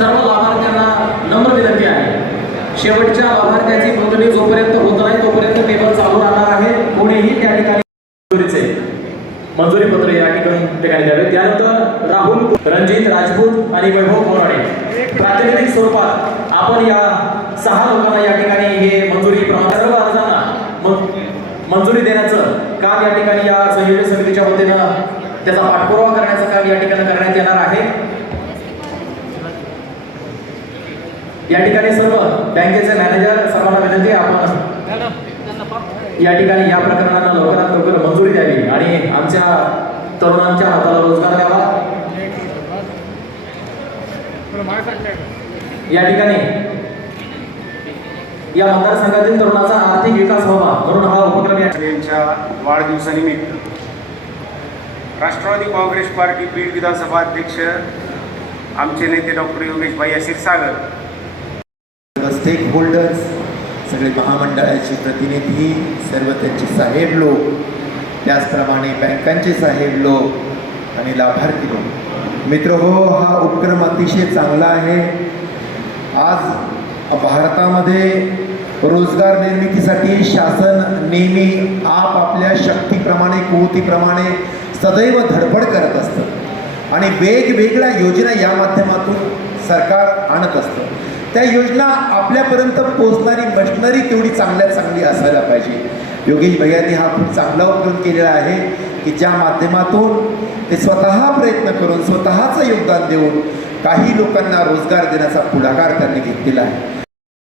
सर्व लाभार्थ्यांना नम्र विनंती आहे. शेवटच्या लाभार्थ्याची नोंदणी जोपर्यंत होत नाही तोपर्यंत टेबल चालू राहणार आहे. कोणीही त्या ठिकाणी मंजुरीचे मंजुरी पत्र या ठिकाणी ठिकाणी द्यावे. त्यानंतर राहुल रणजित राजपूत आणि वैभव कोराडे. प्रातिनिधिक स्वरूपात आपण या सहा लोकांना या ठिकाणी हे मंजुरी प्रमाण सर्व अर्जांना मंजुरी देण्याचं काम या ठिकाणी या संयोजन समितीच्या वतीनं त्याचा पाठपुरावा करण्याचं काम या ठिकाणी करण्यात येणार आहे. या ठिकाणी सर्व बँकेचे मॅनेजर सर्वांना विनंती आपण या ठिकाणी या प्रकरणांना लवकरात लवकर मंजुरी द्यावी आणि आमच्या तरुणांच्या हाताला रोजगार द्यावा. या ठिकाणी या मतदारसंघातील तरुणाचा आर्थिक विकास व्हावा म्हणून हा उपक्रम यांच्या वाढदिवसानिमित्त राष्ट्रवादी काँग्रेस पार्टी बीड विधानसभा अध्यक्ष आमचे नेते डॉक्टर योगेश भाई क्षीरसागर स्टेक होल्डर्स सगळे महामंडळाचे प्रतिनिधी सर्व त्यांचे साहेब लोक त्याचप्रमाणे बँकांचे साहेब लोक आणि लाभार्थी लोक. मित्र हो हा उपक्रम अतिशय चांगला आहे. आज भारतामध्ये रोजगार निर्मितीसाठी शासन नेहमी आपापल्या शक्तीप्रमाणे कुवतीप्रमाणे सदैव धडपड करत असतं. आणि वेगवेगळ्या योजना या माध्यमातून सरकार आणत असतं. त्या योजना आपल्यापर्यंत पोहोचणारी मशनरी तेवढी चांगल्यात चांगली असायला पाहिजे. योगेश भैयांनी हा खूप चांगला उपक्रम केलेला आहे की ज्या माध्यमातून ते स्वतः प्रयत्न करून स्वतःचं योगदान देऊन काही लोकांना रोजगार देण्याचा पुढाकार त्यांनी घेतलेला आहे.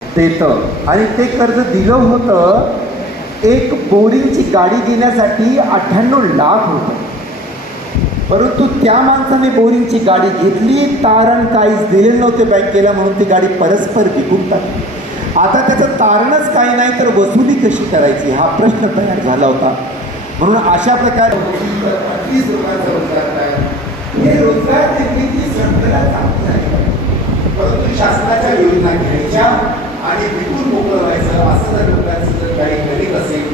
देतं आणि ते कर्ज दिलं होतं एक बोरिंगची गाडी घेण्यासाठी अठ्ठ्याण्णव लाख होतं परंतु त्या माणसाने बोरिंगची गाडी घेतली तारण काहीच दिलेलं नव्हते बँकेला म्हणून ती गाडी परस्पर विकून टाकली. आता त्याचं तारणच काही नाही तर वसुली कशी करायची? हा प्रश्न तयार झाला होता. म्हणून अशा प्रकारे पंचवीस लोकांचा रोजगार हे रोजगार निर्मिती संस्थेला परंतु शासनाच्या योजना घ्यायच्या आणि विकून मोकळं व्हायचं असं जर लोकांचं जर काही गणित असेल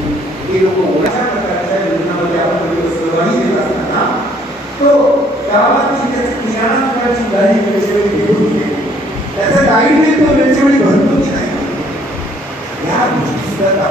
ही लोक अशा प्रकारच्या योजनामध्ये आपण जर सहभागी देत असताना तो गावाची त्याची किराणा दुकानाची गाडी वेळच्यावेळी घेऊन घे त्याचं गाईड देतो वेळच्यावेळी भरतो की नाही या गोष्टी सुद्धा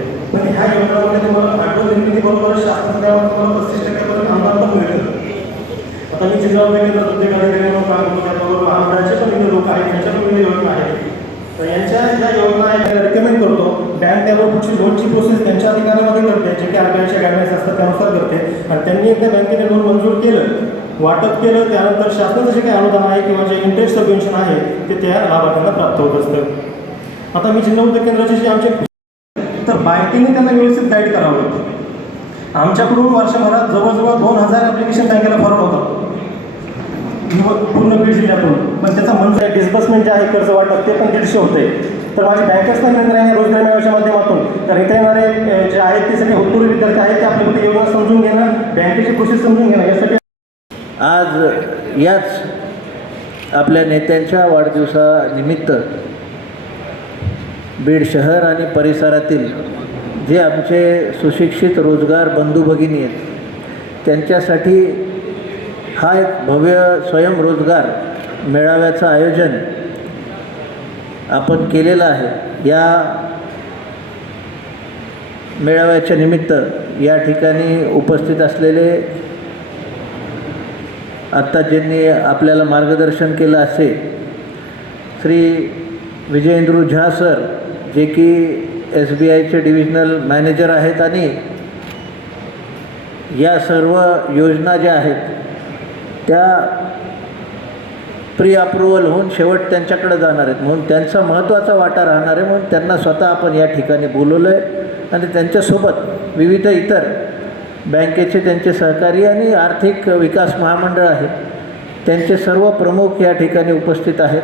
त्याच्याकडून तुम्हाला ऑटो निर्मिती बरोबर शासन द्यावं तुम्हाला पस्तीस टक्क्यापर्यंत अनुदान पण मिळतं आता मी जिल्हा केंद्र प्रत्येक अधिकारी काम करतो त्याबरोबर महामंडळाचे पण इथे लोक आहेत त्यांच्या पण इथे योजना आहेत. तर यांच्या ज्या योजना आहेत त्या रिकमेंड करतो. बँक त्या पुढची लोनची प्रोसेस त्यांच्या अधिकारामध्ये करते. जे काही आरबीआयच्या गाईडलाईन्स असतात त्यानुसार करते. आणि त्यांनी एकदा बँकेने लोन मंजूर केलं वाटप केलं त्यानंतर शासनाचं जे काही अनुदान आहे किंवा जे इंटरेस्ट सबवेन्शन आहे ते त्या लाभार्थ्यांना प्राप्त होत असतं. आता मी जिल्हा उद्योग केंद्राचे जे आमचे माहितीने बँकेने त्यांना व्यवस्थित गाईड करावं आमच्याकडून वर्षभरात जवळजवळ दोन हजार ॲप्लिकेशन बँकेला फॉरवर्ड होतात. पूर्ण बीड जिल्ह्यातून. पण त्याचा म्हणजे डिस्बर्समेंट जे आहे कर्ज वाटप ते पण दीडशे होते तर माझी बँकर्सना विनंती आहे रोजगार मेळाव्याच्या माध्यमातून. तर इथे येणारे जे आहेत ते सगळे हुतुरी विद्यार्थी आहेत ते आपल्याकडे योजना समजून घेणं बँकेची प्रोसेस समजून घेणं यासाठी आज याच आपल्या नेत्यांच्या वाढदिवसानिमित्त बीड शहर आणि परिसरातील जे आमचे सुशिक्षित रोजगार बंधू भगिनी आहेत त्यांच्यासाठी हा एक भव्य स्वयंरोजगार मेळाव्याचं आयोजन आपण केलेलं आहे. या मेळाव्याच्या निमित्त या ठिकाणी उपस्थित असलेले आत्ता ज्यांनी आपल्याला मार्गदर्शन केलं असे श्री विजयेंद्रू झा सर जे की एस बी आयचे डिव्हिजनल मॅनेजर आहेत आणि या सर्व योजना ज्या आहेत त्या प्री अप्रुव्हल होऊन शेवट त्यांच्याकडे जाणार आहेत. म्हणून त्यांचा महत्त्वाचा वाटा राहणार आहे म्हणून त्यांना स्वतः आपण या ठिकाणी बोलवलं आहे. आणि त्यांच्यासोबत विविध इतर बँकेचे त्यांचे सहकारी आणि आर्थिक विकास महामंडळ आहे. त्यांचे सर्व प्रमुख या ठिकाणी उपस्थित आहेत.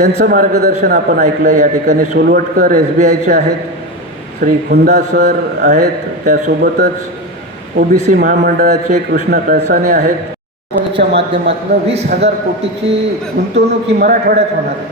त्यांचं मार्गदर्शन आपण ऐकलं या ठिकाणी सोलवटकर एस बी आयचे आहेत. श्री खुंदा सर आहेत. त्यासोबतच ओ बी सी महामंडळाचे कृष्णा कळसाने आहेत. कंपनीच्या माध्यमातून वीस हजार कोटीची गुंतवणूक ही मराठवाड्यात होणार आहे.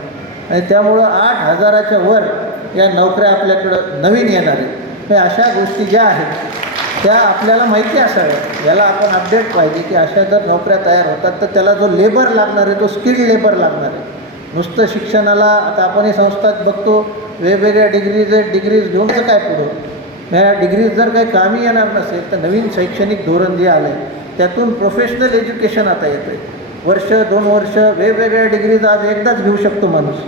आणि त्यामुळं आठ हजाराच्या वर या नोकऱ्या आपल्याकडं नवीन येणार आहेत. हे अशा गोष्टी ज्या आहेत त्या आपल्याला माहिती असाव्या याला आपण अपडेट पाहिजे की अशा जर नोकऱ्या तयार होतात तर त्याला जो लेबर लागणार आहे तो स्किल्ड लेबर लागणार आहे. नुसतं शिक्षणाला आता आपण हे संस्थात बघतो वेगवेगळ्या डिग्रीज डिग्रीज घेऊन तर काय पुढं? ह्या डिग्रीज जर काही कामी येणार नसेल तर नवीन शैक्षणिक धोरण जे आलं आहे त्यातून प्रोफेशनल एज्युकेशन आता येतं आहे वर्ष दोन वर्ष वेगवेगळ्या डिग्रीज आज एकदाच घेऊ शकतो माणूस.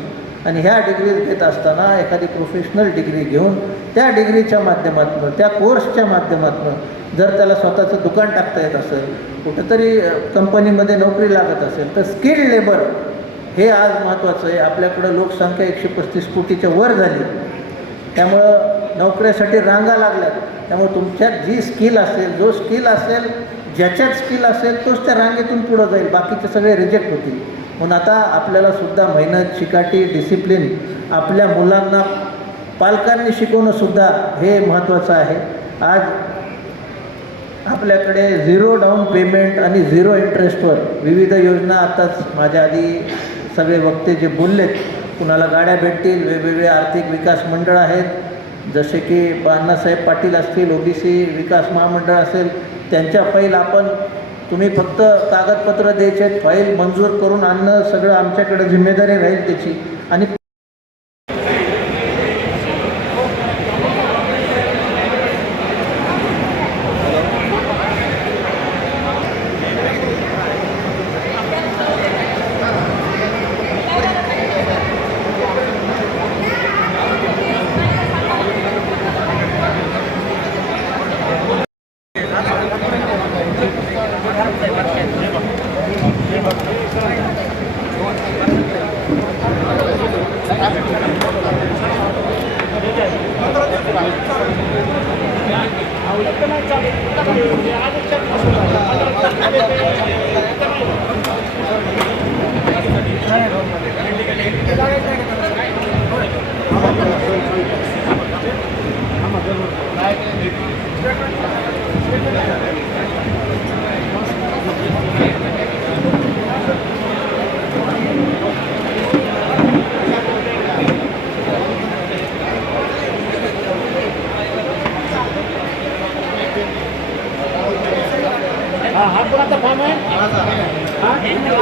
आणि ह्या डिग्रीज घेत असताना एखादी प्रोफेशनल डिग्री घेऊन त्या डिग्रीच्या माध्यमातून त्या कोर्सच्या माध्यमातून जर त्याला स्वतःचं दुकान टाकता येत असेल कुठंतरी कंपनीमध्ये नोकरी लागत असेल तर स्किल्ड लेबर हे आज महत्त्वाचं आहे. आपल्याकडं लोकसंख्या एकशे पस्तीस कोटीच्या वर झाली. त्यामुळं नोकऱ्यासाठी रांगा लागल्यात. त्यामुळे तुमच्यात जी स्किल असेल जो स्किल असेल ज्याच्यात स्किल असेल तोच त्या रांगेतून पुढं जाईल. बाकीचे सगळे रिजेक्ट होतील. म्हणून आता आपल्याला सुद्धा मेहनत शिकाटी डिसिप्लिन आपल्या मुलांना पालकांनी शिकवणंसुद्धा हे महत्त्वाचं आहे. आज आपल्याकडे झिरो डाऊन पेमेंट आणि झिरो इंटरेस्टवर विविध योजना आताच माझ्या आधी सगळे वक्ते जे बोललेत कुणाला गाड्या भेटतील वेगवेगळे आर्थिक विकास मंडळ आहेत. जसे की अण्णासाहेब पाटील असतील ओबीसी विकास महामंडळ असेल त्यांच्या फाईल आपण तुम्ही फक्त कागदपत्र द्यायचे फाईल मंजूर करून आणणं सगळं आमच्याकडे जिम्मेदारी राहील त्याची. आणि Yeah.